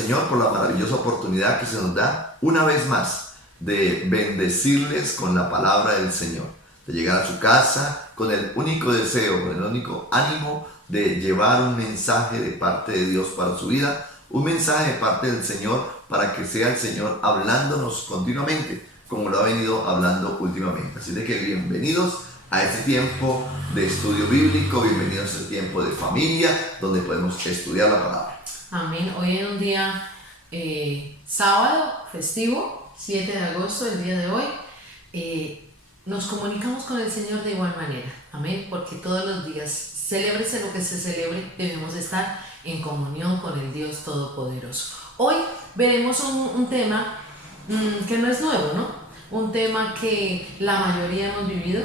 Señor por la maravillosa oportunidad que se nos da una vez más de bendecirles con la palabra del Señor, de llegar a su casa con el único deseo, con el único ánimo de llevar un mensaje de parte de Dios para su vida, un mensaje de parte del Señor para que sea el Señor hablándonos continuamente, como lo ha venido hablando últimamente. Así de que bienvenidos a este tiempo de estudio bíblico, bienvenidos a este tiempo de familia, donde podemos estudiar la palabra. Amén. Hoy es un día sábado, festivo, 7 de agosto, el día de hoy. Nos comunicamos con el Señor de igual manera. Amén. Porque todos los días, celébrese lo que se celebre, debemos estar en comunión con el Dios Todopoderoso. Hoy veremos un tema que no es nuevo, ¿no? Un tema que la mayoría hemos vivido,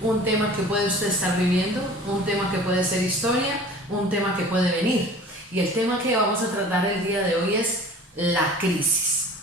un tema que puede usted estar viviendo, un tema que puede ser historia, un tema que puede venir. Y el tema que vamos a tratar el día de hoy es la crisis.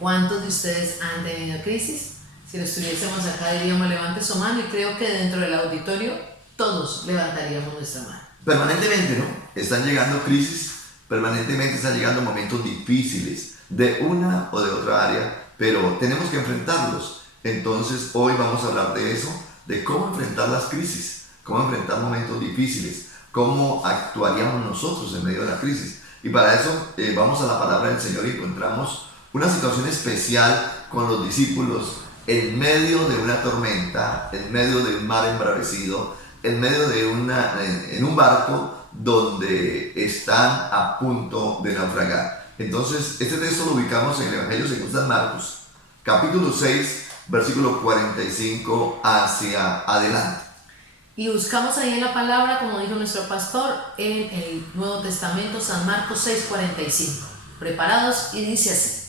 ¿Cuántos de ustedes han tenido crisis? Si lo estuviésemos acá diríamos levante su mano, y creo que dentro del auditorio todos levantaríamos nuestra mano. Permanentemente, ¿no? Están llegando crisis, permanentemente están llegando momentos difíciles de una o de otra área, pero tenemos que enfrentarlos. Entonces hoy vamos a hablar de eso, de cómo enfrentar las crisis, cómo enfrentar momentos difíciles, cómo actuaríamos nosotros en medio de la crisis. Y para eso vamos a la palabra del Señor y encontramos una situación especial con los discípulos en medio de una tormenta, en medio de un mar embravecido, en medio de en un barco donde están a punto de naufragar. Entonces, este texto lo ubicamos en el Evangelio según San Marcos, capítulo 6, versículo 45 hacia adelante. Y buscamos ahí en la palabra, como dijo nuestro pastor, en el Nuevo Testamento, San Marcos 6:45. Preparados, y dice así: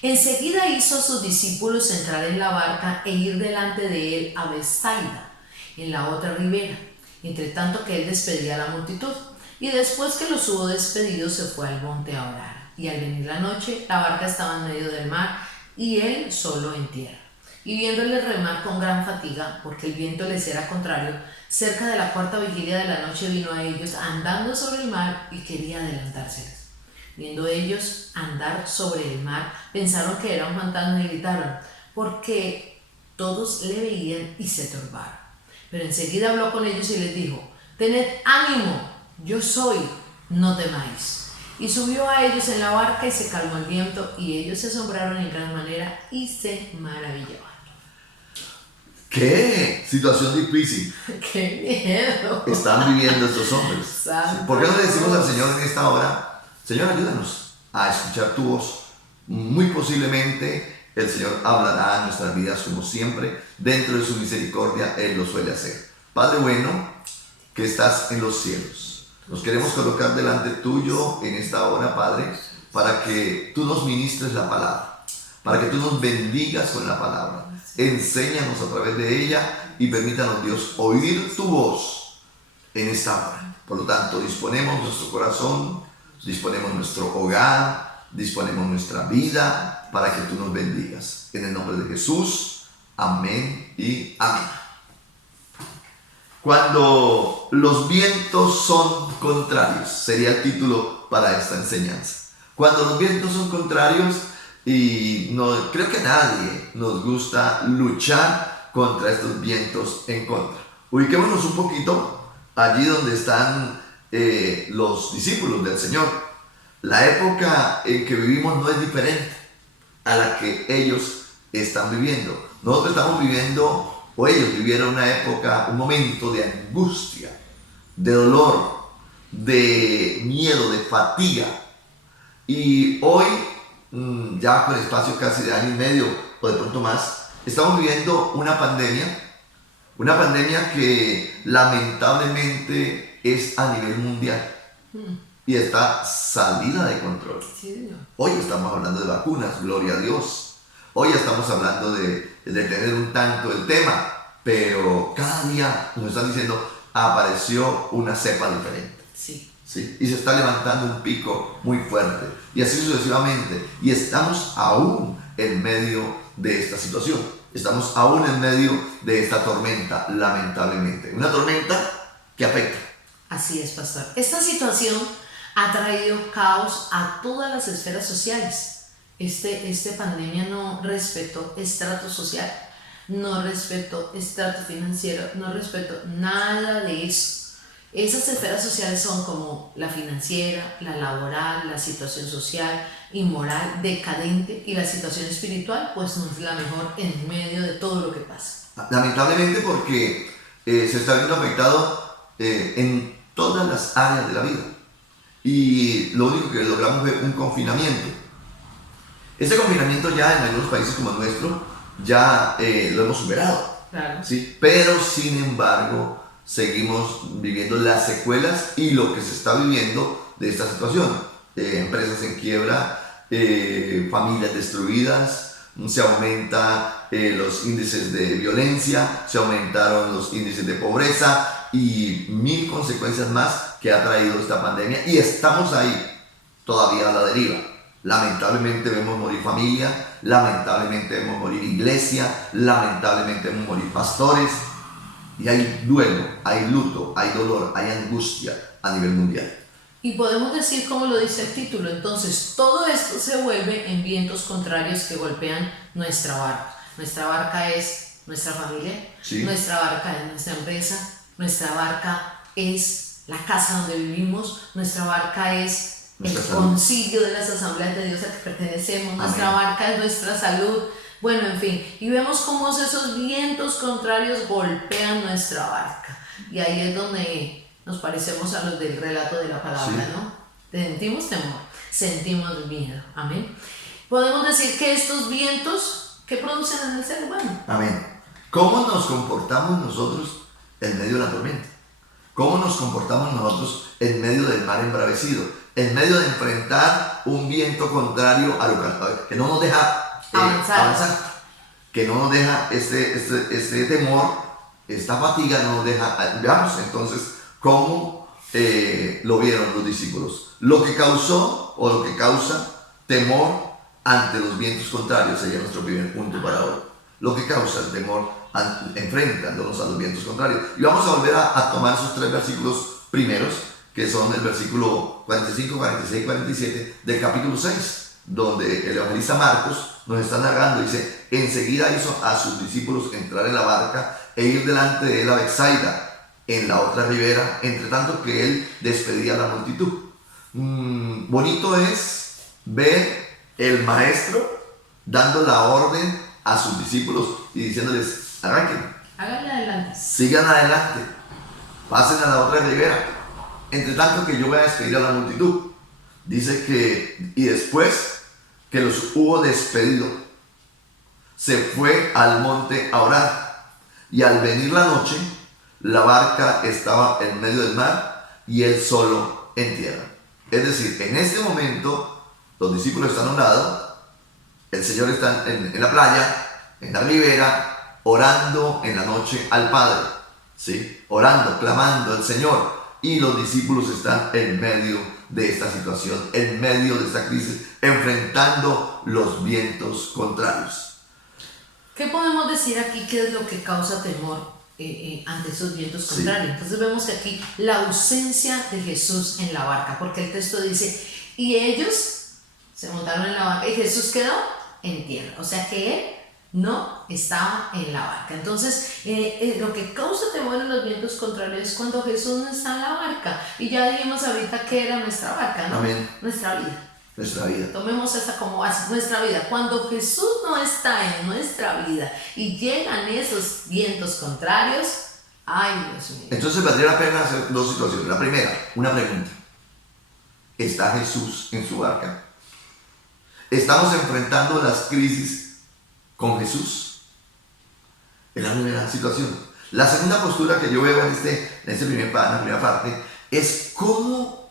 enseguida hizo a sus discípulos entrar en la barca e ir delante de él a Bethsaida, en la otra ribera, entre tanto que él despedía a la multitud. Y después que los hubo despedido, se fue al monte a orar. Y al venir la noche, la barca estaba en medio del mar, y él solo en tierra. Y viéndole remar con gran fatiga, porque el viento les era contrario, cerca de la cuarta vigilia de la noche vino a ellos andando sobre el mar y quería adelantárseles. Viendo ellos andar sobre el mar, pensaron que era un fantasma y gritaron, porque todos le veían y se turbaron. Pero enseguida habló con ellos y les dijo: tened ánimo, yo soy, no temáis. Y subió a ellos en la barca y se calmó el viento, y ellos se asombraron en gran manera y se maravillaban. ¡Qué situación difícil! ¡Qué miedo! Están viviendo estos hombres. Santo ¿Por qué no le decimos Dios al Señor en esta hora: Señor, ayúdanos a escuchar tu voz? Muy posiblemente el Señor hablará en nuestras vidas como siempre, dentro de su misericordia Él lo suele hacer. Padre bueno, que estás en los cielos, nos queremos colocar delante tuyo en esta hora, Padre, para que tú nos ministres la palabra, para que tú nos bendigas con la palabra. Enséñanos a través de ella y permítanos, Dios, oír tu voz en esta hora. Por lo tanto, disponemos nuestro corazón, disponemos nuestro hogar, disponemos nuestra vida para que tú nos bendigas. En el nombre de Jesús, amén y amén. Cuando los vientos son contrarios, sería el título para esta enseñanza. Cuando los vientos son contrarios, y no, creo que a nadie nos gusta luchar contra estos vientos en contra. Ubiquémonos un poquito allí donde están los discípulos del Señor. La época en que vivimos no es diferente a la que ellos están viviendo. Nosotros estamos viviendo, o ellos vivieron una época, un momento de angustia, de dolor, de miedo, de fatiga. Y hoy, ya con espacio casi de año y medio o de pronto más, estamos viviendo una pandemia que lamentablemente es a nivel mundial y está salida de control. Sí, hoy estamos hablando de vacunas, gloria a Dios. Hoy estamos hablando de tener un tanto el tema, pero cada día nos están diciendo apareció una cepa diferente. ¿Sí? Y se está levantando un pico muy fuerte, y así sucesivamente, y estamos aún en medio de esta situación, estamos aún en medio de esta tormenta, lamentablemente, una tormenta que afecta. Así es, pastor. Esta situación ha traído caos a todas las esferas sociales. Este pandemia no respetó estrato social, no respetó estrato financiero, no respetó nada de eso. Esas esferas sociales son como la financiera, la laboral, la situación social y moral decadente, y la situación espiritual pues no es la mejor en medio de todo lo que pasa. Lamentablemente, porque se está viendo afectado en todas las áreas de la vida. Y lo único que logramos fue un confinamiento. Este confinamiento ya en algunos países como el nuestro ya lo hemos superado. Claro. ¿Sí? Pero sin embargo seguimos viviendo las secuelas y lo que se está viviendo de esta situación. Empresas en quiebra, familias destruidas, se aumenta los índices de violencia, se aumentaron los índices de pobreza y mil consecuencias más que ha traído esta pandemia, y estamos ahí todavía a la deriva. Lamentablemente vemos morir familia, lamentablemente vemos morir iglesia, lamentablemente vemos morir pastores, y hay duelo, hay luto, hay dolor, hay angustia a nivel mundial. Y podemos decir, como lo dice el título, entonces todo esto se vuelve en vientos contrarios que golpean nuestra barca. Nuestra barca es nuestra familia, Sí. Nuestra barca es nuestra empresa, nuestra barca es la casa donde vivimos, nuestra barca es Nuestra el salud. concilio de las asambleas de Dios a que pertenecemos, nuestra Amén. barca es nuestra salud. Bueno, en fin, y vemos cómo esos vientos contrarios golpean nuestra barca. Y ahí es donde nos parecemos a los del relato de la palabra, Sí. ¿no? Sentimos temor, sentimos miedo. Amén. Podemos decir que estos vientos, ¿qué producen en el ser humano? Amén. ¿Cómo nos comportamos nosotros en medio de la tormenta? ¿Cómo nos comportamos nosotros en medio del mar embravecido? En medio de enfrentar un viento contrario a lo que no nos deja avanzar, que no nos deja este temor, esta fatiga no nos deja. Veamos entonces cómo lo vieron los discípulos. Lo que causó o lo que causa temor ante los vientos contrarios sería nuestro primer punto para hoy. Lo que causa el temor enfrentándonos a los vientos contrarios. Y vamos a volver a tomar esos tres versículos primeros, que son el versículo 45, 46 y 47 del capítulo 6, donde el evangelista Marcos nos está narrando. Dice: enseguida hizo a sus discípulos entrar en la barca e ir delante de él a Betsaida, en la otra ribera, entre tanto que él despedía a la multitud. Bonito es ver el maestro dando la orden a sus discípulos y diciéndoles: arranquen, Háganle adelante. sigan adelante, pasen a la otra ribera, entre tanto que yo voy a despedir a la multitud. Dice que, y después que los hubo despedido, se fue al monte a orar, y al venir la noche, la barca estaba en medio del mar y él solo en tierra. Es decir, en este momento los discípulos están a un lado, el Señor está en la playa, en la ribera, orando en la noche al Padre, ¿sí? Orando, clamando al Señor, y los discípulos están en medio de esta situación, en medio de esta crisis, enfrentando los vientos contrarios. ¿Qué podemos decir aquí? ¿Qué es lo que causa temor ante esos vientos contrarios? Entonces vemos que aquí la ausencia de Jesús en la barca, porque el texto dice: y ellos se montaron en la barca y Jesús quedó en tierra. O sea que él no estaba en la barca. Entonces lo que causa temor en los vientos contrarios es cuando Jesús no está en la barca. Y ya dijimos ahorita que era nuestra barca, ¿no? Amén. Nuestra vida. Nuestra vida. Tomemos esa como base, nuestra vida. Cuando Jesús no está en nuestra vida y llegan esos vientos contrarios, ay Dios mío. Entonces valdría la pena hacer dos situaciones. La primera, una pregunta: ¿está Jesús en su barca? ¿Estamos enfrentando las crisis con Jesús? Es la primera situación. La segunda postura que yo veo en la primera parte es cómo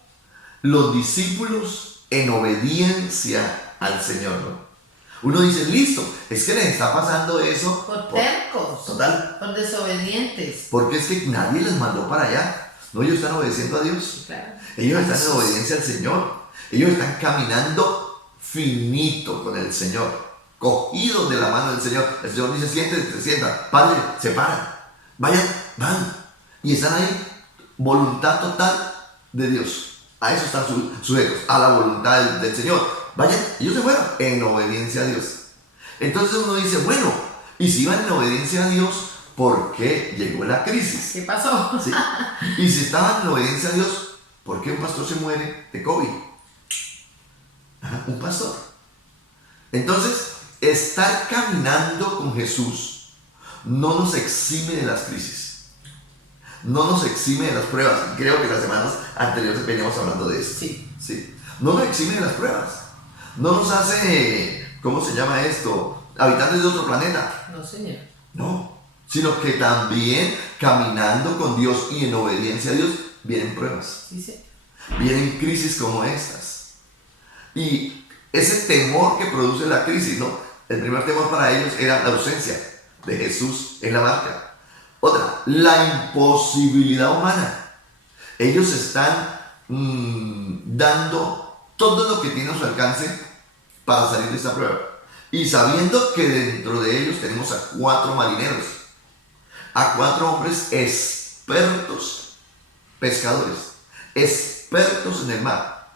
los discípulos, en obediencia al Señor, ¿no? Uno dice: listo, es que les está pasando eso Por tercos, total, por desobedientes. porque es que nadie les mandó para allá. No, ellos están obedeciendo a Dios. Claro. Ellos están en obediencia al Señor. Ellos están caminando finito con el Señor, cogidos de la mano del Señor. El Señor dice: siéntate, se sienta, padre, se para, vayan, van. Y están ahí, voluntad total de Dios. A eso están sujetos, a la voluntad del Señor. Vayan, ellos se fueron en obediencia a Dios. Entonces uno dice, bueno, y si iban en obediencia a Dios, ¿por qué llegó la crisis? ¿Qué pasó? ¿Sí? Y si estaban en obediencia a Dios, ¿por qué un pastor se muere de COVID? Un pastor. Entonces, estar caminando con Jesús no nos exime de las crisis, no nos exime de las pruebas. Creo que las semanas anteriores veníamos hablando de eso. Sí. No nos exime de las pruebas, no nos hace, ¿cómo se llama esto? Habitantes de otro planeta. No, Señor. No, sino que también caminando con Dios y en obediencia a Dios vienen pruebas. Sí. Vienen crisis como estas. Y ese temor que produce la crisis, ¿no? El primer temor para ellos era la ausencia de Jesús en la barca. Otra, la imposibilidad humana. Ellos están dando todo lo que tiene a su alcance para salir de esta prueba. Y sabiendo que dentro de ellos tenemos a 4 marineros, a 4 hombres expertos pescadores, expertos en el mar,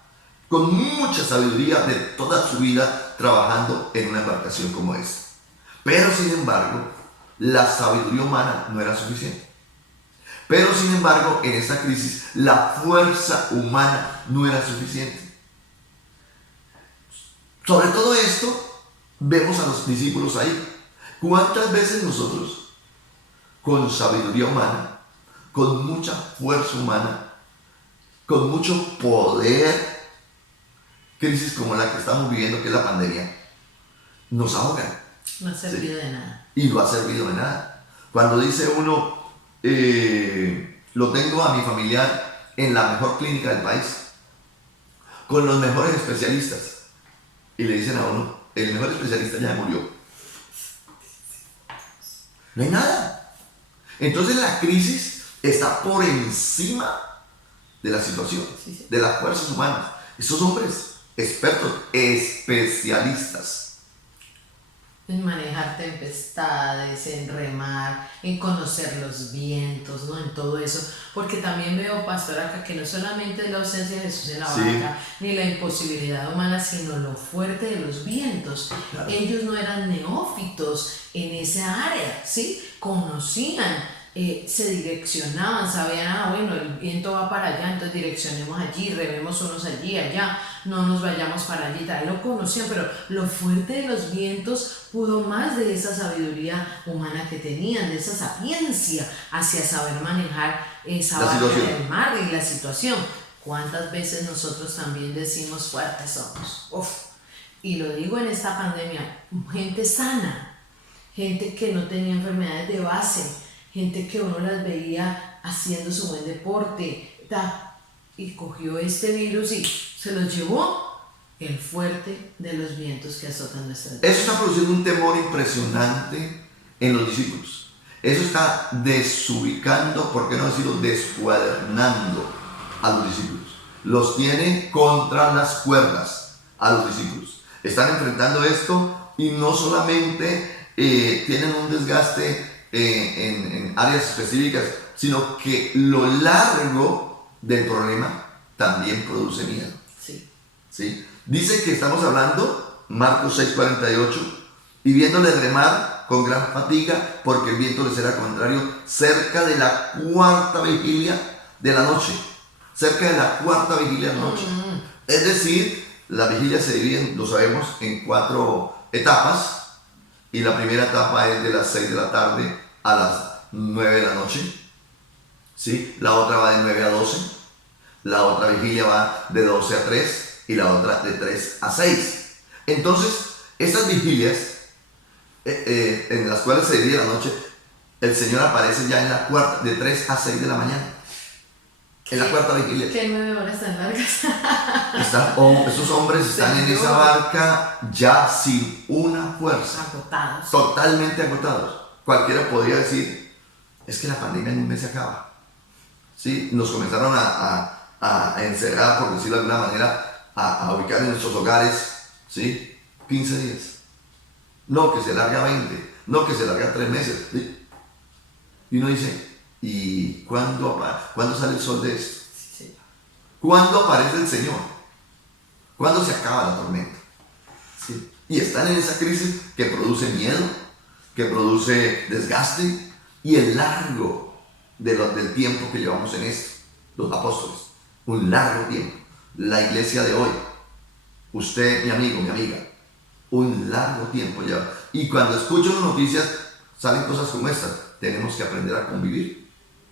con mucha sabiduría de toda su vida trabajando en una embarcación como esta. Pero sin embargo, la sabiduría humana no era suficiente. Pero sin embargo, en esta crisis, la fuerza humana no era suficiente. Sobre todo esto, vemos a los discípulos ahí. ¿Cuántas veces nosotros, con sabiduría humana, con mucha fuerza humana, con mucho poder, crisis como la que estamos viviendo, que es la pandemia, nos ahogan? No ha servido de nada. Y no ha servido de nada. Cuando dice uno, lo tengo a mi familiar en la mejor clínica del país, con los mejores especialistas, y le dicen a uno, el mejor especialista ya murió. No hay nada. Entonces la crisis está por encima de la situación, de las fuerzas humanas. Estos hombres, expertos, especialistas. En manejar tempestades, en remar, en conocer los vientos, ¿no? En todo eso. Porque también veo, pastor, acá que no solamente es la ausencia de Jesús en la barca, ni la imposibilidad humana, sino lo fuerte de los vientos. Claro. Ellos no eran neófitos en esa área, ¿sí? Conocían, se direccionaban, sabían, bueno, el viento va para allá, entonces direccionemos allí, rememos unos allí, allá, no nos vayamos para allí, tal. Lo conocían, pero lo fuerte de los vientos pudo más de esa sabiduría humana que tenían, de esa sapiencia hacia saber manejar esa barca del mar y la situación. ¿Cuántas veces nosotros también decimos fuertes somos? Uf. Y lo digo en esta pandemia, gente sana, gente que no tenía enfermedades de base, gente que uno las veía haciendo su buen deporte, y cogió este virus y se los llevó el fuerte de los vientos que azotan nuestras vidas. Eso está produciendo un temor impresionante en los discípulos. Eso está desubicando, por qué no decirlo, descuadernando a los discípulos. Los tienen contra las cuerdas a los discípulos. Están enfrentando esto y no solamente tienen un desgaste en áreas específicas, sino que lo largo del problema también produce miedo. ¿Sí? Dice que estamos hablando, Marcos 6:48, y viéndole remar con gran fatiga, porque el viento les era contrario, cerca de la 4ª vigilia de la noche. Cerca de la 4ª vigilia de la noche. Es decir, la vigilia se divide, lo sabemos, en 4 etapas. Y la primera etapa es de las 6 de la tarde a las 9 de la noche. ¿Sí? La otra va de 9 a 12. La otra vigilia va de 12 a 3. Y la otra de 3 a 6. Entonces, estas vigilias, en las cuales se divide la noche, el Señor aparece ya en la 4ª, de 3 a 6 de la mañana. En la 4ª vigilia. ¿Qué 9 horas tan largas? Esos hombres están en esa barca ya sin una fuerza. Agotados. Totalmente agotados. Cualquiera podría decir, es que la pandemia en un mes se acaba. ¿Sí? Nos comenzaron a encerrar, por decirlo de alguna manera, a ubicar en nuestros hogares, ¿sí? 15 días. No, que se larga 20. No, que se larga 3 meses. ¿Sí? Y uno dice, ¿y cuándo sale el sol de esto? Sí. ¿Cuándo aparece el Señor? ¿Cuándo se acaba la tormenta? ¿Sí? Y están en esa crisis que produce miedo, que produce desgaste y el largo del tiempo que llevamos en esto, los apóstoles, un largo tiempo. La iglesia de hoy, usted, mi amigo, mi amiga, un largo tiempo lleva. Y cuando escucho las noticias, salen cosas como estas. Tenemos que aprender a convivir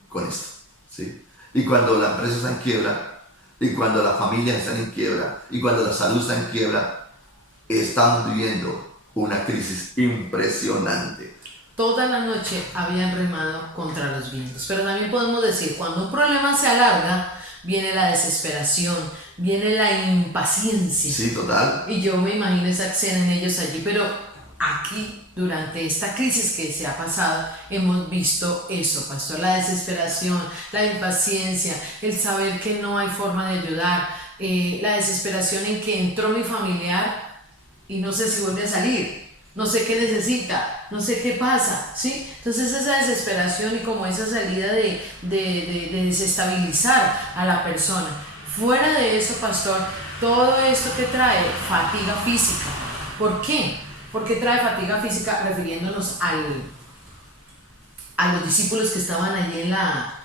con esto, ¿sí? Y cuando la empresa está en quiebra, y cuando las familias están en quiebra, y cuando la salud está en quiebra, estamos viviendo una crisis impresionante. Toda la noche habían remado contra los vientos. Pero también podemos decir, cuando un problema se alarga, viene la desesperación, viene la impaciencia. Sí, total. Y yo me imagino esa escena en ellos allí, pero aquí, durante esta crisis que se ha pasado, hemos visto eso, pastor, la desesperación, la impaciencia, el saber que no hay forma de ayudar, la desesperación en que entró mi familiar y no sé si vuelve a salir, no sé qué necesita, no sé qué pasa, ¿sí? Entonces esa desesperación y como esa salida de desestabilizar a la persona. Fuera de eso, pastor, todo esto que trae fatiga física. ¿Por qué? ¿Por qué trae fatiga física? Refiriéndonos a los discípulos que estaban allí en la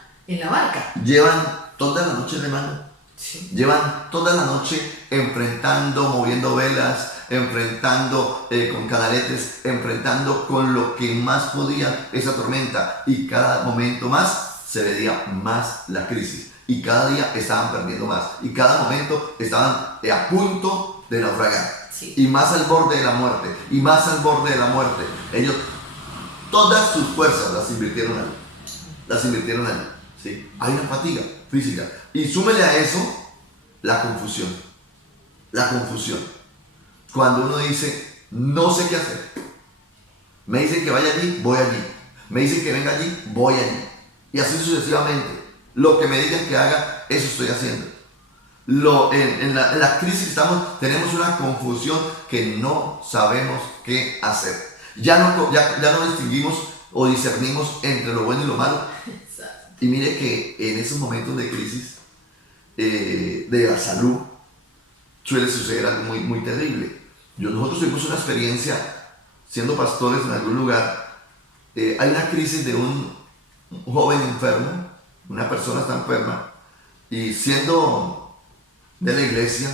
barca. Llevan toda la noche remando. Sí. Llevan toda la noche enfrentando, moviendo velas, enfrentando con canaletes, enfrentando con lo que más podía esa tormenta. Y cada momento más se veía más la crisis. Y cada día estaban perdiendo más. Y cada momento estaban a punto de naufragar. Sí. Y más al borde de la muerte. Y más al borde de la muerte. Ellos, todas sus fuerzas las invirtieron ahí. Las invirtieron ahí. ¿Sí? Hay una fatiga física. Y súmele a eso la confusión. La confusión. Cuando uno dice, no sé qué hacer. Me dicen que vaya allí, voy allí. Me dicen que venga allí, voy allí. Y así sucesivamente. Lo que me digan que haga, eso estoy haciendo. En la crisis que estamos, tenemos una confusión que no sabemos qué hacer. Ya no distinguimos o discernimos entre lo bueno y lo malo. Y mire que en esos momentos de crisis de la salud suele suceder algo muy, muy terrible. Nosotros tuvimos una experiencia siendo pastores en algún lugar. Hay una crisis de un joven enfermo, una persona está enferma, y siendo de la iglesia,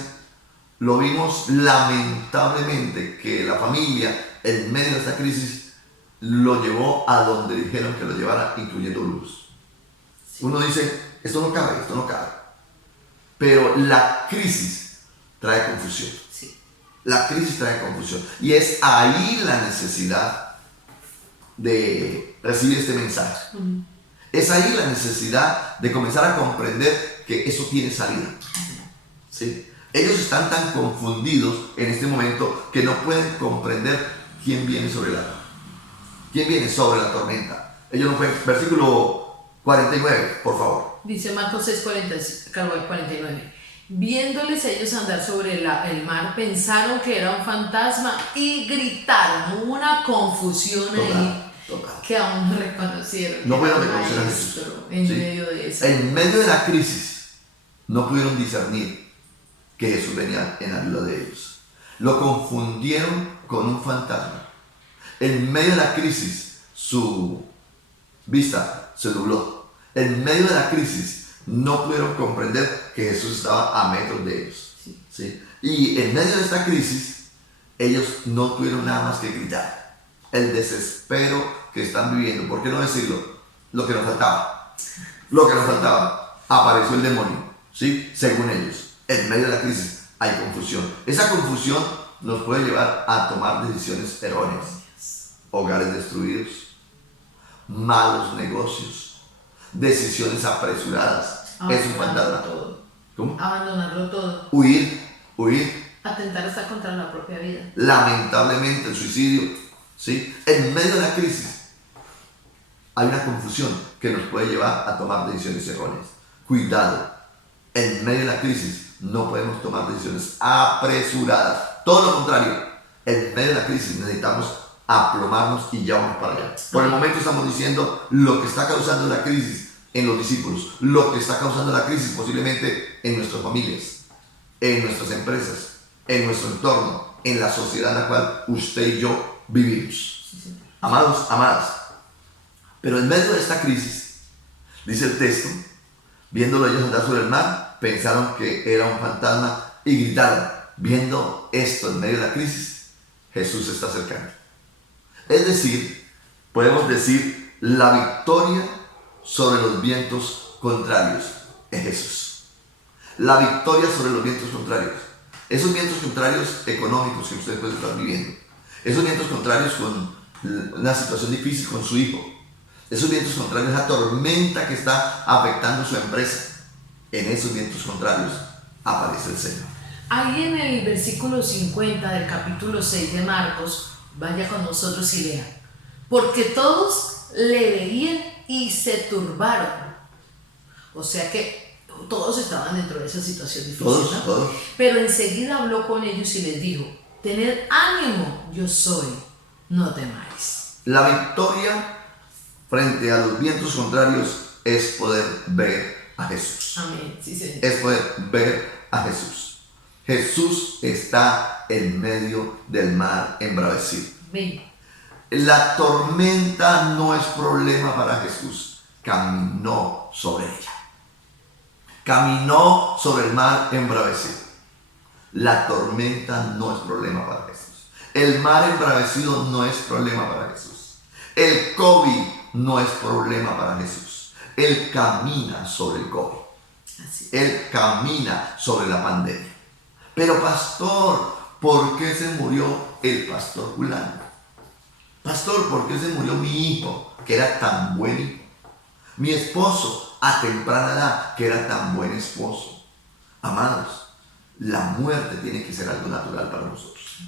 lo vimos lamentablemente que la familia, en medio de esta crisis, lo llevó a donde dijeron que lo llevara, incluyendo luz. Uno dice, esto no cabe. Pero la crisis trae confusión. Sí. La crisis trae confusión. Y es ahí la necesidad de recibir este mensaje. Es ahí la necesidad de comenzar a comprender que eso tiene salida. ¿Sí? Ellos están tan confundidos en este momento que no pueden comprender quién viene sobre la tormenta. Ellos no pueden. Versículo 49, por favor. Dice Marcos 6, 49. Viéndoles ellos andar sobre el mar, pensaron que era un fantasma y gritaron. Hubo una confusión ahí que aún no reconocieron. No pudieron reconocer a Jesús. En medio de esa. En medio de la crisis, no pudieron discernir que Jesús venía en ayuda de ellos. Lo confundieron con un fantasma. En medio de la crisis, su vista se nubló. En medio de la crisis, no pudieron comprender que Jesús estaba a metros de ellos. Sí. ¿Sí? Y en medio de esta crisis, ellos no tuvieron nada más que gritar. El desespero que están viviendo. ¿Por qué no decirlo? Lo que nos faltaba. Apareció el demonio. ¿Sí? Según ellos. En medio de la crisis hay confusión. Esa confusión nos puede llevar a tomar decisiones erróneas. Hogares destruidos. Malos negocios. Decisiones apresuradas. Es un fantasma. Todo. ¿Cómo? Abandonarlo todo. Huir. Atentar hasta contra la propia vida. Lamentablemente el suicidio. ¿Sí? En medio de la crisis hay una confusión que nos puede llevar a tomar decisiones erróneas. Cuidado. En medio de la crisis no podemos tomar decisiones apresuradas. Todo lo contrario. En medio de la crisis necesitamos aplomarnos y ya vamos para allá. Por el momento estamos diciendo lo que está causando la crisis en los discípulos, lo que está causando la crisis posiblemente en nuestras familias, en nuestras empresas, en nuestro entorno, en la sociedad en la cual usted y yo vivimos. Amados, amadas, pero en medio de esta crisis, dice el texto, viéndolo ellos andar sobre el mar, pensaron que era un fantasma y gritaron. Viendo esto en medio de la crisis, Jesús se está acercando. Es decir, podemos decir, la victoria sobre los vientos contrarios es Jesús. La victoria sobre los vientos contrarios. Esos vientos contrarios económicos que usted puede estar viviendo. Esos vientos contrarios con una situación difícil con su hijo. Esos vientos contrarios, esa tormenta que está afectando su empresa. En esos vientos contrarios aparece el Señor. Ahí en el versículo 50 del capítulo 6 de Marcos, vaya con nosotros y lea. Porque todos le veían y se turbaron. O sea que todos estaban dentro de esa situación difícil, ¿no? Todos. Pero enseguida habló con ellos y les dijo, tened ánimo, yo soy, no temáis. La victoria frente a los vientos contrarios es poder ver a Jesús. Amén, sí, Señor. Es poder ver a Jesús. Jesús está en medio del mar embravecido. Ven. La tormenta no es problema para Jesús. Caminó sobre ella. Caminó sobre el mar embravecido. La tormenta no es problema para Jesús. El mar embravecido no es problema para Jesús. El COVID no es problema para Jesús. Él camina sobre el COVID. Así. Él camina sobre la pandemia. Pero pastor, ¿por qué se murió el pastor fulano? Pastor, ¿por qué se murió mi hijo, que era tan buen hijo? Mi esposo, a temprana edad, que era tan buen esposo. Amados, la muerte tiene que ser algo natural para nosotros.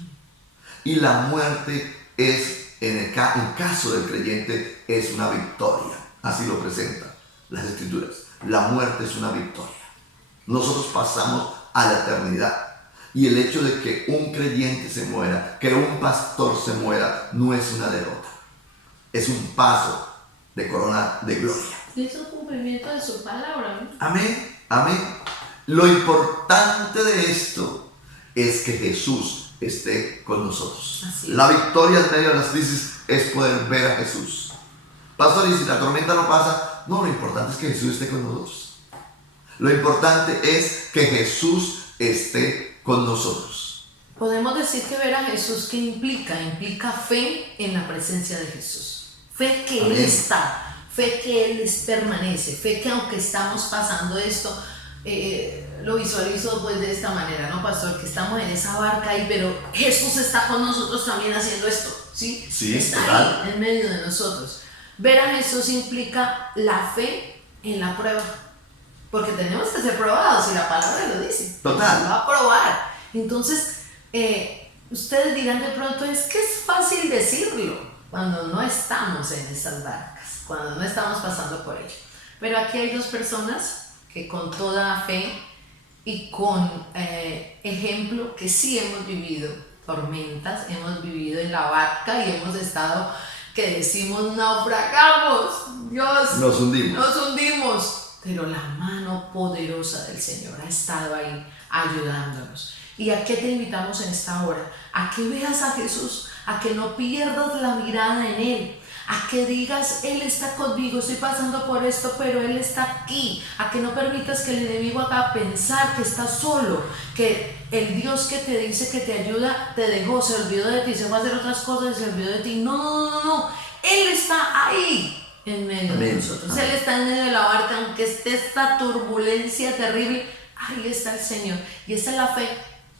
Y la muerte es, en caso del creyente, es una victoria. Así lo presentan las Escrituras. La muerte es una victoria. Nosotros pasamos a la eternidad. Y el hecho de que un creyente se muera, que un pastor se muera, no es una derrota. Es un paso de corona de gloria. Es un cumplimiento de su palabra, ¿no? Amén, amén. Lo importante de esto es que Jesús esté con nosotros. Así es. La victoria en medio de las crisis es poder ver a Jesús. Pastor, y si la tormenta no pasa, no, lo importante es que Jesús esté con nosotros. Lo importante es que Jesús esté con nosotros. Podemos decir que ver a Jesús, ¿qué implica? Implica fe en la presencia de Jesús. Fe que Amén. Él está, fe que Él permanece, fe que aunque estamos pasando esto, lo visualizo pues de esta manera, ¿no, pastor? Que estamos en esa barca ahí, pero Jesús está con nosotros también haciendo esto, ¿sí? Sí, está total. ahí en medio de nosotros. Ver a Jesús implica la fe en la prueba. Porque tenemos que ser probados y la palabra lo dice. Total. Nos va a probar. Entonces, ustedes dirán de pronto, es que es fácil decirlo cuando no estamos en esas barcas, cuando no estamos pasando por ello. Pero aquí hay dos personas que con toda fe y con ejemplo que sí hemos vivido tormentas, hemos vivido en la barca y hemos estado, que decimos, naufragamos, Dios, Nos hundimos. nos hundimos. Pero la mano poderosa del Señor ha estado ahí ayudándonos. ¿Y a qué te invitamos en esta hora? A que veas a Jesús, a que no pierdas la mirada en Él, a que digas, Él está conmigo, estoy pasando por esto, pero Él está aquí, a que no permitas que el enemigo haga pensar que estás solo, que el Dios que te dice que te ayuda, te dejó, se olvidó de ti, se fue a hacer otras cosas y se olvidó de ti. No, Él está ahí en medio de nosotros. Él está en medio de la barca, aunque esté esta turbulencia terrible, ahí está el Señor. Y esa es la fe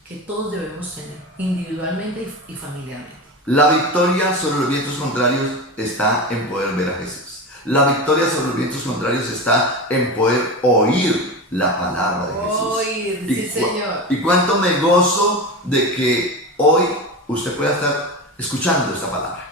que todos debemos tener, individualmente y familiarmente. La victoria sobre los vientos contrarios está en poder ver a Jesús. La victoria sobre los vientos contrarios está en poder oír la palabra de Jesús. Oír, sí, Señor. Y cuánto me gozo de que hoy usted pueda estar escuchando esta palabra.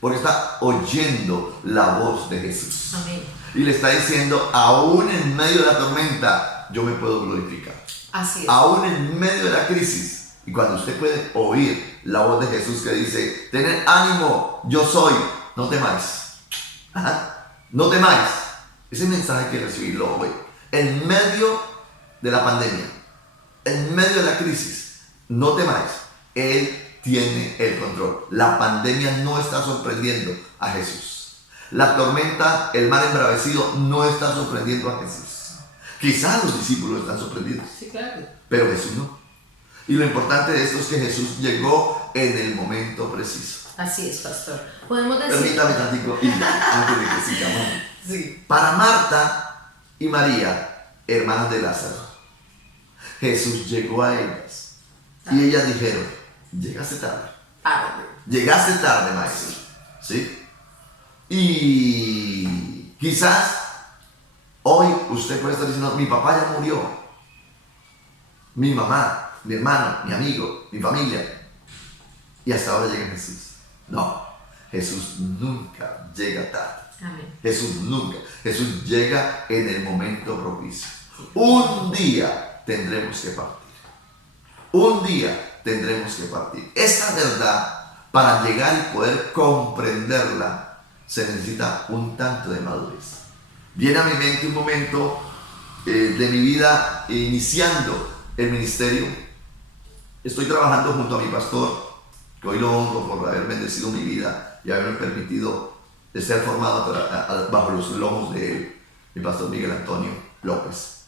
Porque está oyendo la voz de Jesús. Amén. Y le está diciendo, aún en medio de la tormenta, yo me puedo glorificar. Así es. Aún en medio de la crisis. Y cuando usted puede oír la voz de Jesús que dice, tened ánimo, yo soy, no temáis. Ajá. No temáis. Ese mensaje hay que recibirlo hoy. En medio de la pandemia, en medio de la crisis, no temáis. Él tiene el control. La pandemia no está sorprendiendo a Jesús. La tormenta, el mar embravecido, no está sorprendiendo a Jesús. Quizás los discípulos están sorprendidos, Sí, claro. pero Jesús no. Y lo importante de esto es que Jesús llegó en el momento preciso. Así es, pastor. Podemos decir... Permítame tantico, y antes de que sigamos. Sí. Para Marta y María, hermanas de Lázaro, Jesús llegó a ellas y ellas dijeron: llegaste tarde. Llegaste tarde, maestro. ¿Sí? Y quizás hoy usted puede estar diciendo: mi papá ya murió, mi mamá, mi hermano, mi amigo, mi familia, y hasta ahora llega Jesús. No, Jesús nunca llega tarde. Amén. Jesús nunca. Jesús llega en el momento propicio. Un día tendremos que partir. Un día tendremos que partir. Esta verdad, para llegar y poder comprenderla, se necesita un tanto de madurez. Viene a mi mente un momento de mi vida iniciando el ministerio. Estoy trabajando junto a mi pastor, que hoy lo honro por haber bendecido mi vida y haberme permitido ser formado bajo los lomos de él, mi pastor Miguel Antonio López.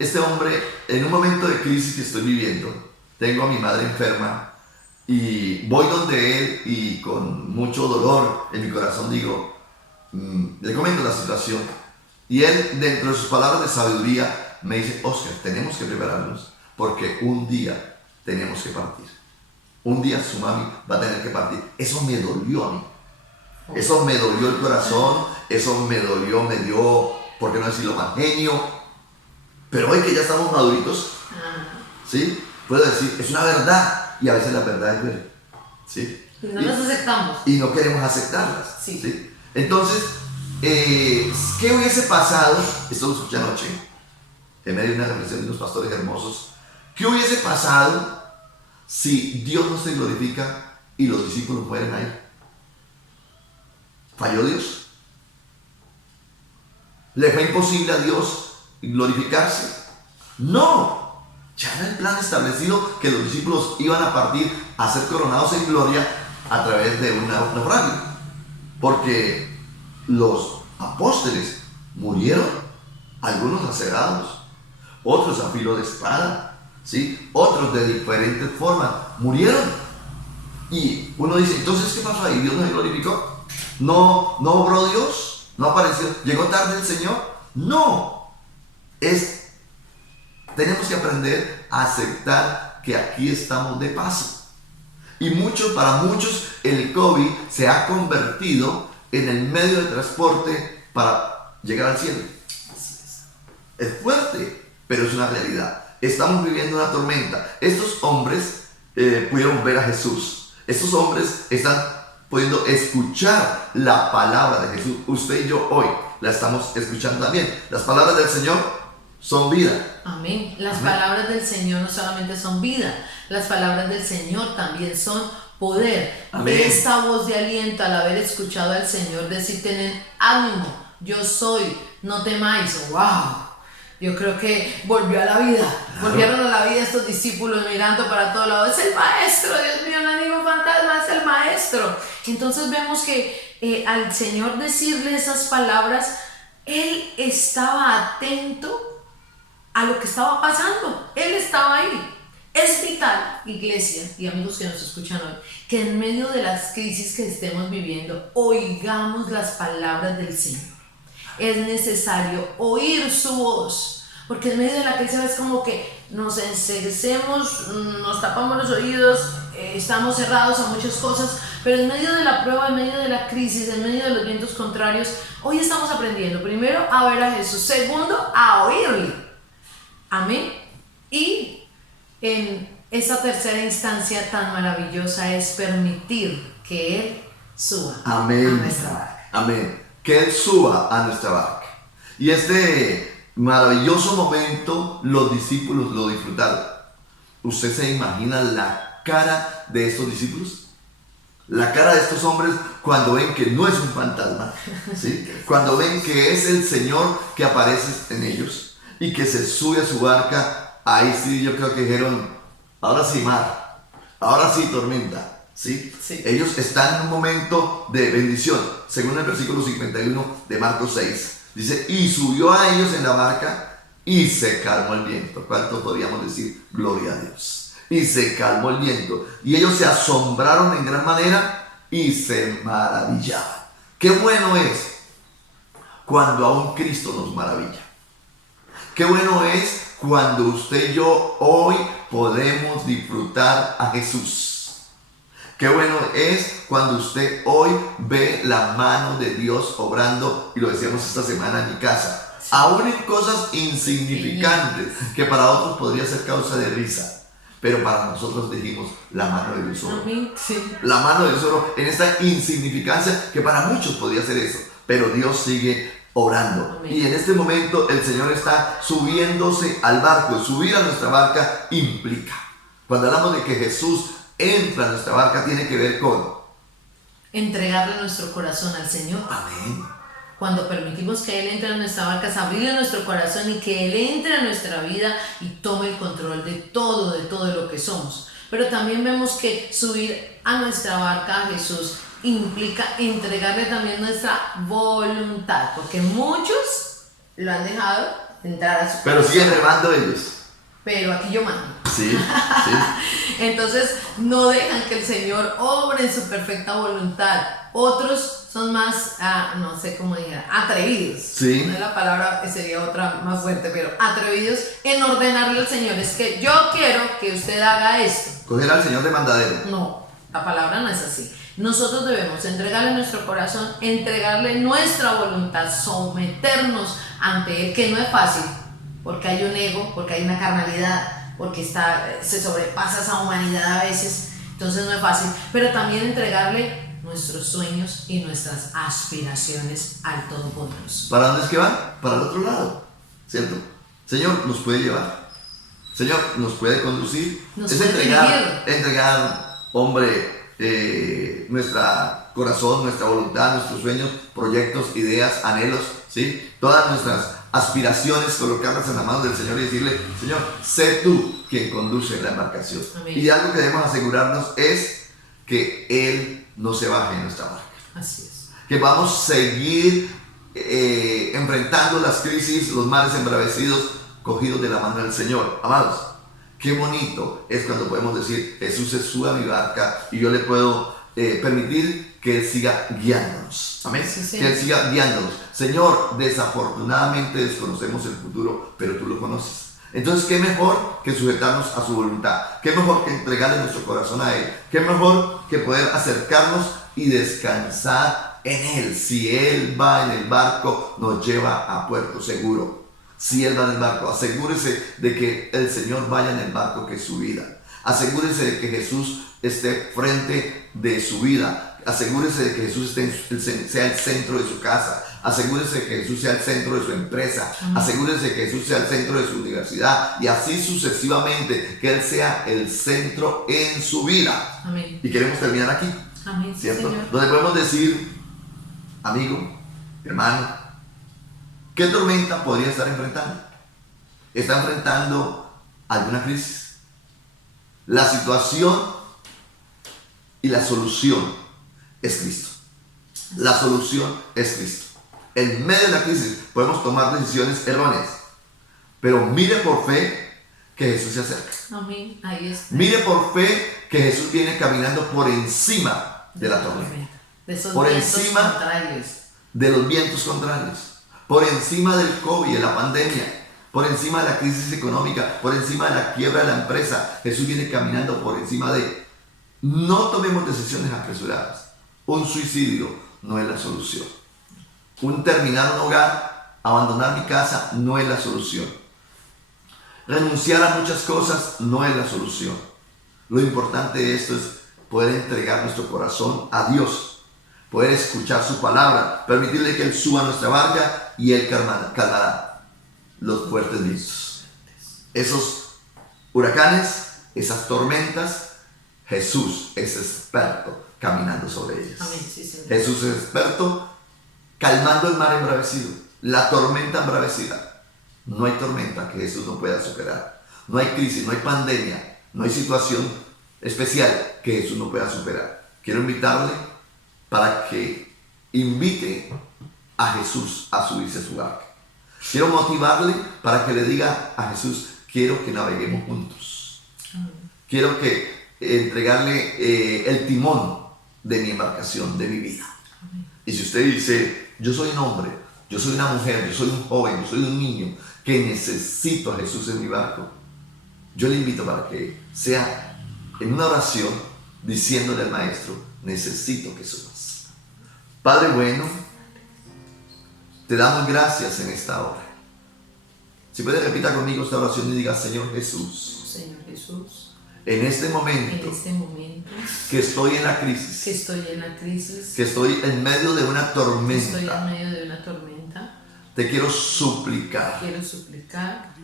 Este hombre, en un momento de crisis que estoy viviendo, tengo a mi madre enferma y voy donde él y con mucho dolor en mi corazón digo, le comento la situación y él, dentro de sus palabras de sabiduría, me dice: Oscar, tenemos que prepararnos porque un día tenemos que partir. Un día su mami va a tener que partir. Eso me dolió a mí. Eso me dolió el corazón, eso me dolió, me dio, por qué no decirlo, mal genio. Pero hoy que ya estamos maduritos, ¿sí? Puedo decir, es una verdad, y a veces la verdad es verdad, ¿sí? Y no las aceptamos. Y no queremos aceptarlas, Sí. ¿sí? Entonces, ¿qué hubiese pasado? Esto lo escuché anoche, en medio de una reflexión de unos pastores hermosos. ¿Qué hubiese pasado si Dios no se glorifica y los discípulos mueren ahí? ¿Falló Dios? ¿Le fue imposible a Dios glorificarse? No, ya era el plan establecido que los discípulos iban a partir a ser coronados en gloria a través de un naufragio, porque los apóstoles murieron, algunos asegados, otros a filo de espada, ¿sí? Otros de diferentes formas murieron. Y uno dice: entonces, ¿qué pasó ahí? ¿Dios no se glorificó? ¿No obró Dios? ¿No apareció? ¿Llegó tarde el Señor? No. Tenemos que aprender a aceptar que aquí estamos de paso. Y para muchos el COVID se ha convertido en el medio de transporte para llegar al cielo. Es fuerte, pero es una realidad. Estamos viviendo una tormenta. Estos hombres pudieron ver a Jesús. Estos hombres están pudiendo escuchar la palabra de Jesús. Usted y yo hoy la estamos escuchando también. Las palabras del Señor son vida. Amén. Las Amén. palabras del Señor no solamente son vida, las palabras del Señor también son poder. Amén. Esta voz de aliento al haber escuchado al Señor decir: tienen ánimo, yo soy, no temáis. ¡Wow! Yo creo que volvió a la vida. Claro. Volvieron a la vida estos discípulos mirando para todos lados. Es el maestro, Dios mío, no es ningún fantasma, es el maestro. Entonces vemos que al Señor decirle esas palabras, Él estaba atento a lo que estaba pasando. Él estaba ahí. Es vital, iglesia y amigos que nos escuchan hoy, que en medio de las crisis que estemos viviendo, oigamos las palabras del Señor. Es necesario oír su voz, porque en medio de la crisis es como que nos enceguecemos, nos tapamos los oídos, estamos cerrados a muchas cosas, pero en medio de la prueba, en medio de la crisis, en medio de los vientos contrarios, hoy estamos aprendiendo, primero, a ver a Jesús, segundo, a oírle. Amén. Y en esa tercera instancia tan maravillosa es permitir que Él suba. Amén. A nuestra barca. Amén. Que Él suba a nuestra barca. Y este maravilloso momento los discípulos lo disfrutaron. ¿Usted se imagina la cara de estos discípulos? La cara de estos hombres cuando ven que no es un fantasma, ¿sí? Cuando ven que es el Señor que aparece en ellos y que se sube a su barca, ahí sí yo creo que dijeron, ahora sí mar, ahora sí tormenta, ¿sí? Sí. Ellos están en un momento de bendición, según el versículo 51 de Marcos 6. Dice, y subió a ellos en la barca y se calmó el viento. ¿Cuánto podríamos decir? Gloria a Dios. Y se calmó el viento. Y ellos se asombraron en gran manera y se maravillaban. Qué bueno es cuando a un Cristo nos maravilla. Qué bueno es cuando usted y yo hoy podemos disfrutar a Jesús. Qué bueno es cuando usted hoy ve la mano de Dios obrando, y lo decíamos esta semana en mi casa, aún en cosas insignificantes que para otros podría ser causa de risa. Pero para nosotros dijimos la mano de Dios oro. Sí. La mano de Dios oro en esta insignificancia que para muchos podría ser eso. Pero Dios sigue orando. Amén. Y en este momento el Señor está subiéndose al barco. Subir a nuestra barca implica. Cuando hablamos de que Jesús entra a nuestra barca, tiene que ver con Entregarle nuestro corazón al Señor. amén. Cuando permitimos que Él entre a nuestra barca, es abrirle nuestro corazón y que Él entre a nuestra vida y tome el control de todo lo que somos. Pero también vemos que subir a nuestra barca a Jesús implica entregarle también nuestra voluntad, porque muchos lo han dejado entrar a su Pero corazón. siguen remando ellos. Pero aquí yo mando. Sí, sí. Entonces no dejan que el Señor obre en su perfecta voluntad. Otros son más, no sé cómo dijera, atrevidos. Sí. No es la palabra, sería otra más fuerte, pero atrevidos en ordenarle al Señor. Es que yo quiero que usted haga esto. Coger al Señor de mandadero. No, la palabra no es así. Nosotros debemos entregarle nuestro corazón, entregarle nuestra voluntad, someternos ante Él, que no es fácil, porque hay un ego, porque hay una carnalidad, porque se sobrepasa esa humanidad a veces, entonces no es fácil, pero también entregarle nuestros sueños y nuestras aspiraciones al Todopoderoso. ¿Para dónde es que van? Para el otro lado, ¿cierto? Señor, nos puede llevar. Señor, nos puede conducir. Nos es puede entregar, hombre, nuestro corazón, nuestra voluntad, nuestros sueños, proyectos, ideas, anhelos, ¿sí? Todas nuestras aspiraciones, colocarlas en la mano del Señor y decirle, Señor, sé tú quien conduce la embarcación. Amén. Y algo que debemos asegurarnos es que Él no se baje en nuestra barca. Así es. Que vamos a seguir enfrentando las crisis, los males embravecidos, cogidos de la mano del Señor. Amados, qué bonito es cuando podemos decir, Jesús se sube a mi barca y yo le puedo permitir que Él siga guiándonos. Amén. Sí, sí. Que Él siga guiándonos. Señor, desafortunadamente desconocemos el futuro, pero tú lo conoces. Entonces, ¿qué mejor que sujetarnos a su voluntad? ¿Qué mejor que entregarle nuestro corazón a Él? ¿Qué mejor que poder acercarnos y descansar en Él? Si Él va en el barco, nos lleva a puerto seguro. Si Él va en el barco, asegúrese de que el Señor vaya en el barco, que es su vida. Asegúrese de que Jesús esté frente de su vida. Asegúrese de que Jesús sea el centro de su casa. Asegúrese de que Jesús sea el centro de su empresa. Asegúrese de que Jesús sea el centro de su universidad. Y así sucesivamente, que Él sea el centro en su vida. Amén. Y queremos terminar aquí, Amén, sí, ¿cierto? Señor. Donde podemos decir, amigo, hermano, ¿qué tormenta podría estar enfrentando? ¿Está enfrentando alguna crisis? La situación y la solución es Cristo. La solución es Cristo. En medio de la crisis podemos tomar decisiones erróneas, pero mire por fe que Jesús se acerca. Amén. Ahí está. Mire por fe que Jesús viene caminando por encima de la tormenta, De esos por vientos encima contrarios. de los vientos contrarios, por encima del COVID, de la pandemia, por encima de la crisis económica, por encima de la quiebra de la empresa. Jesús viene caminando por encima de... No tomemos decisiones apresuradas. Un suicidio no es la solución. Un terminar un hogar, abandonar mi casa, no es la solución. Renunciar a muchas cosas no es la solución. Lo importante de esto es poder entregar nuestro corazón a Dios, poder escuchar su palabra, permitirle que Él suba a nuestra barca y Él calmará los fuertes vientos. Esos huracanes, esas tormentas, Jesús es experto caminando sobre ellas. Amén, sí, Señor. Jesús es experto calmando el mar embravecido, la tormenta embravecida. No hay tormenta que Jesús no pueda superar. No hay crisis, no hay pandemia, no hay situación especial que Jesús no pueda superar. Quiero invitarle para que invite a Jesús a subirse a su barca. Quiero motivarle para que le diga a Jesús, quiero que naveguemos juntos. Quiero que entregarle el timón de mi embarcación, de mi vida. Y si usted dice, yo soy un hombre, yo soy una mujer, yo soy un joven, yo soy un niño que necesito a Jesús en mi barco, yo le invito para que sea en una oración diciéndole al Maestro, necesito que subas. Padre bueno, te damos gracias en esta hora. Si puede, repita conmigo esta oración y diga, Señor Jesús, Señor Jesús, en este en momento este momento que estoy en la crisis, que estoy en la crisis, que estoy en medio de una estoy en tormenta, medio de una tormenta, te quiero suplicar quiero suplicar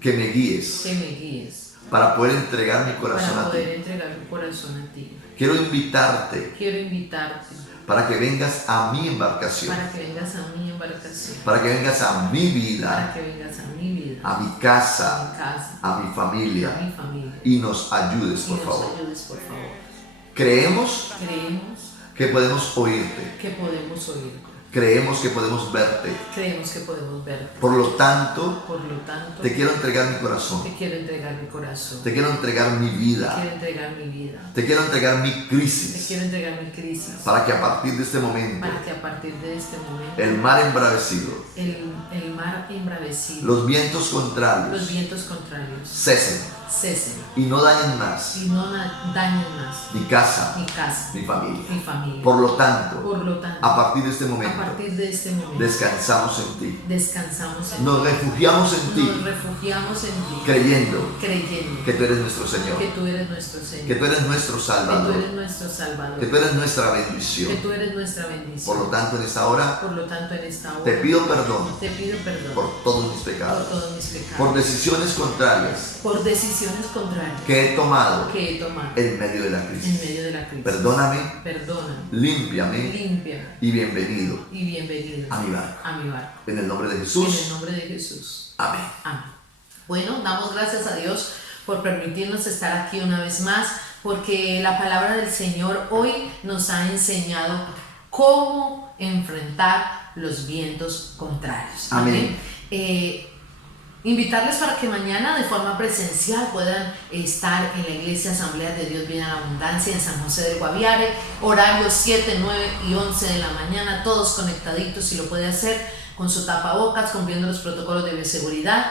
que me guíes que me guíes para poder entregar mi corazón para a ti. poder entregar mi corazón a ti. Quiero invitarte Quiero invitarte para que vengas a mi embarcación, para que vengas a mi embarcación, para que vengas a mi para vida, que vengas a mi vida, a mi a casa, mi casa, a mi a familia mi familia. y nos ayudes, Y por nos favor. ayudes, por favor. Creemos Creemos que podemos oírte, que podemos oírte. creemos que podemos verte. Creemos que podemos verte. Por lo tanto, Por lo tanto, te quiero entregar mi corazón, te quiero entregar mi corazón. te quiero entregar mi Te vida, quiero entregar mi vida. te quiero entregar mi Te crisis, quiero entregar mi crisis. para que a partir de este momento Para que a partir de este momento el mar embravecido, el mar embravecido, los vientos los contrarios vientos contrarios cesen cesen y no dañen más y no dañen más mi casa, mi casa, mi familia. mi familia. Por lo tanto, Por lo tanto, a partir de este a momento, partir de este momento, descansamos en ti, descansamos en nos ti. refugiamos en Nos ti, refugiamos en ti, creyendo creyendo que tú eres nuestro Señor, que tú eres nuestro Señor, que tú eres nuestro que tú Salvador, eres nuestro Salvador, que tú eres nuestra que bendición. tú eres nuestra bendición. Por lo tanto, en esta hora Por lo tanto, en esta hora te pido perdón te pido perdón por todos mis por pecados, todos mis pecados, por decisiones contrarias por decisiones contrarias que he tomado que he tomado en medio de la en crisis. medio de la crisis. Perdóname, Perdóname, límpiame limpia y bienvenido y bienvenido a mi barco. a mi barco. En el nombre de En el Jesús. nombre de Jesús. Amén. Amén. Bueno, damos gracias a Dios por permitirnos estar aquí una vez más, porque la palabra del Señor hoy nos ha enseñado cómo enfrentar los vientos contrarios. Amén. Invitarles para que mañana de forma presencial puedan estar en la Iglesia Asamblea de Dios Vida en Abundancia en San José del Guaviare, horarios 7, 9 y 11 de la mañana, todos conectaditos, si lo puede hacer con su tapabocas, cumpliendo los protocolos de bioseguridad.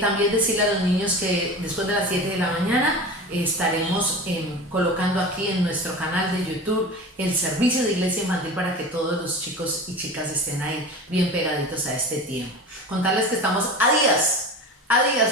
También decirle a los niños que después de las 7 de la mañana estaremos colocando aquí en nuestro canal de YouTube el servicio de iglesia infantil para que todos los chicos y chicas estén ahí bien pegaditos a este tiempo. Contarles que estamos a días,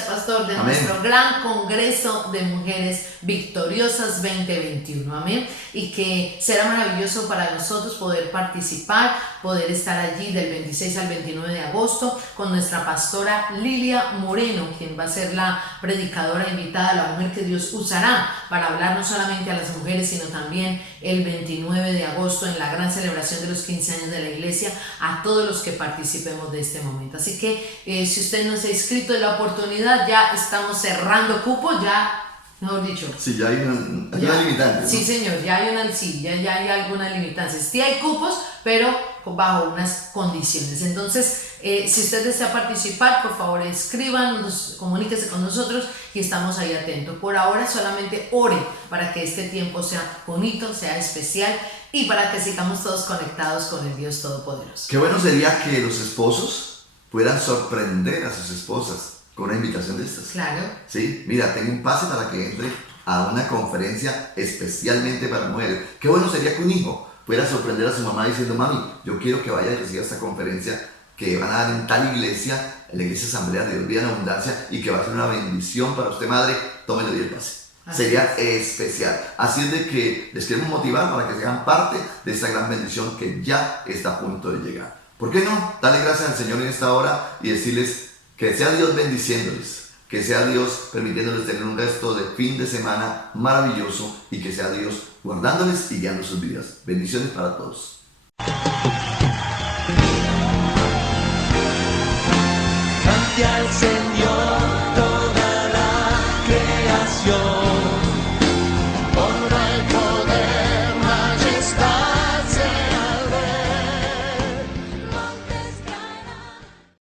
pastor, de Amén. nuestro gran Congreso de Mujeres Victoriosas 2021, amén, y que será maravilloso para nosotros poder participar, poder estar allí del 26 al 29 de agosto con nuestra pastora Lilia Moreno, quien va a ser la predicadora invitada, la mujer que Dios usará para hablar no solamente a las mujeres, sino también el 29 de agosto en la gran celebración de los 15 años de la iglesia, a todos los que participemos de este momento. Así que si usted no se ha inscrito en la oportunidad, ya estamos cerrando cupo, ya, mejor dicho. Sí, ya hay una limitante, ¿no? Sí, señor, ya hay alguna limitancia. Sí hay cupos, pero bajo unas condiciones. Entonces, si usted desea participar, por favor escríbanos, comuníquese con nosotros y estamos ahí atentos. Por ahora solamente ore para que este tiempo sea bonito, sea especial y para que sigamos todos conectados con el Dios Todopoderoso. Qué bueno sería que los esposos puedan sorprender a sus esposas con una invitación de estas. Claro. Sí, mira, tengo un pase para que entre a una conferencia especialmente para mujeres. Qué bueno sería que un hijo pudiera sorprender a su mamá diciendo, mami, yo quiero que vaya y reciba esta conferencia que van a dar en tal iglesia, en la Iglesia Asamblea de Dios Vida en Abundancia, y que va a ser una bendición para usted, madre. Tómele el pase. Sería especial. Así es de que les queremos motivar para que sean parte de esta gran bendición que ya está a punto de llegar. ¿Por qué no? Darle gracias al Señor en esta hora y decirles que sea Dios bendiciéndoles, Que sea Dios permitiéndoles tener un resto de fin de semana maravilloso y que sea Dios guardándoles y guiando sus vidas. Bendiciones para todos. Cante al Señor.